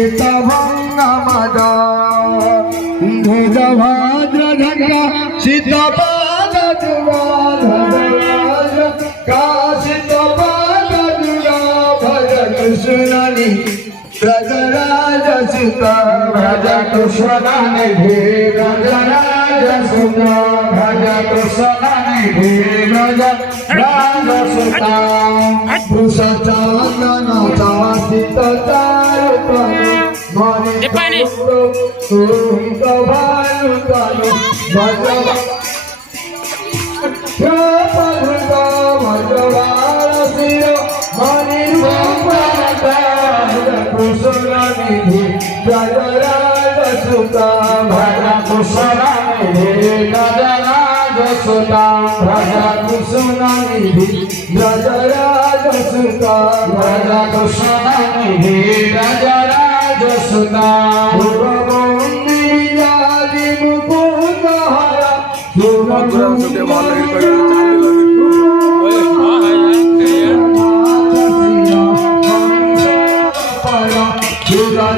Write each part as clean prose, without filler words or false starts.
भंगमदा ध्वज भद्र ढंगा सीतापाद जुगाधराज काशितपाद जुगा भज कृष्णनि ब्रजराज सीता भज कृष्णनि ब्रजराज सुता भज कृष्णनि ब्रजराज सुता भूषचानन चासित चारुतनु मणि सोहित भानुतनु भज भजवारसिर मणिर्भूपता कुशलनिधि ब्रजराज सुता भज कुशलनिधि ब्रजराज सुता भज कुशलनिधि ब्रजराज सुता भज कुशलनिधि ब्रजराज सुता भुवनमंदिरादि मुकुंद हरा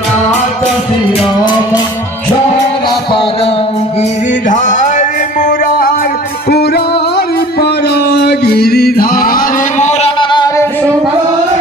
नाथ श्री राम शरण पर गिरिधार मुरार पुरार पर गिरिधार मुरार सुधार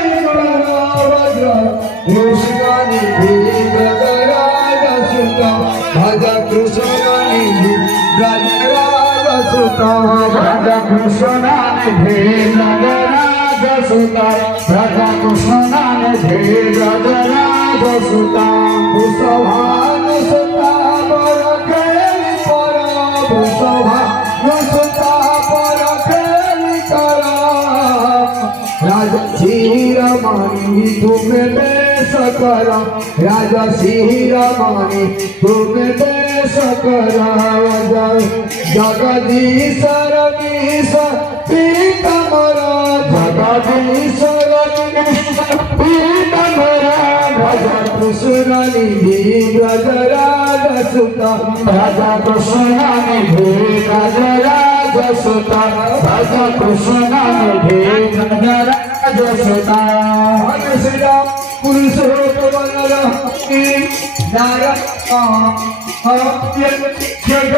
कृष्णनिधि ब्रजराज सुता भज कृष्णनिधि ब्रजराज सुता भज कृष्णनिधि ब्रजराज सुता भज कृष्णनिधि ब्रजराज सुता कुशभान सुता बर खेली पर कुशभान सुता बर खेली कर राजा शिरोमणि तुम्हें बेश कर राजा शिरोमणि तुम्हें बेश कर जगदीश्वर मीश पीतमर जगदीश्वर पीतमर भज कृष्णनिधि ब्रजराज सुता भज कृष्णनिधि ब्रजराज सुता भज कृष्णनिधि ब्रजराज सुता भज श्री राम पुरुषोत्तम नारायण जग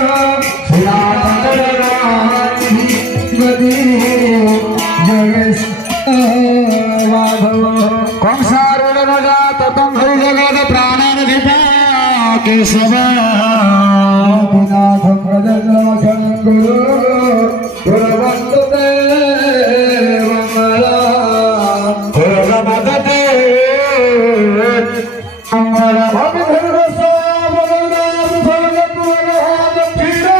केशवनाथ प्रजनाथं गुरु गुरवन्दते मंगला गुरवन्दते मंगला भगवन् सावधान भगवन् दक्षिणा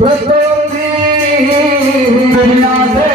ब्रह्मणि विनाशे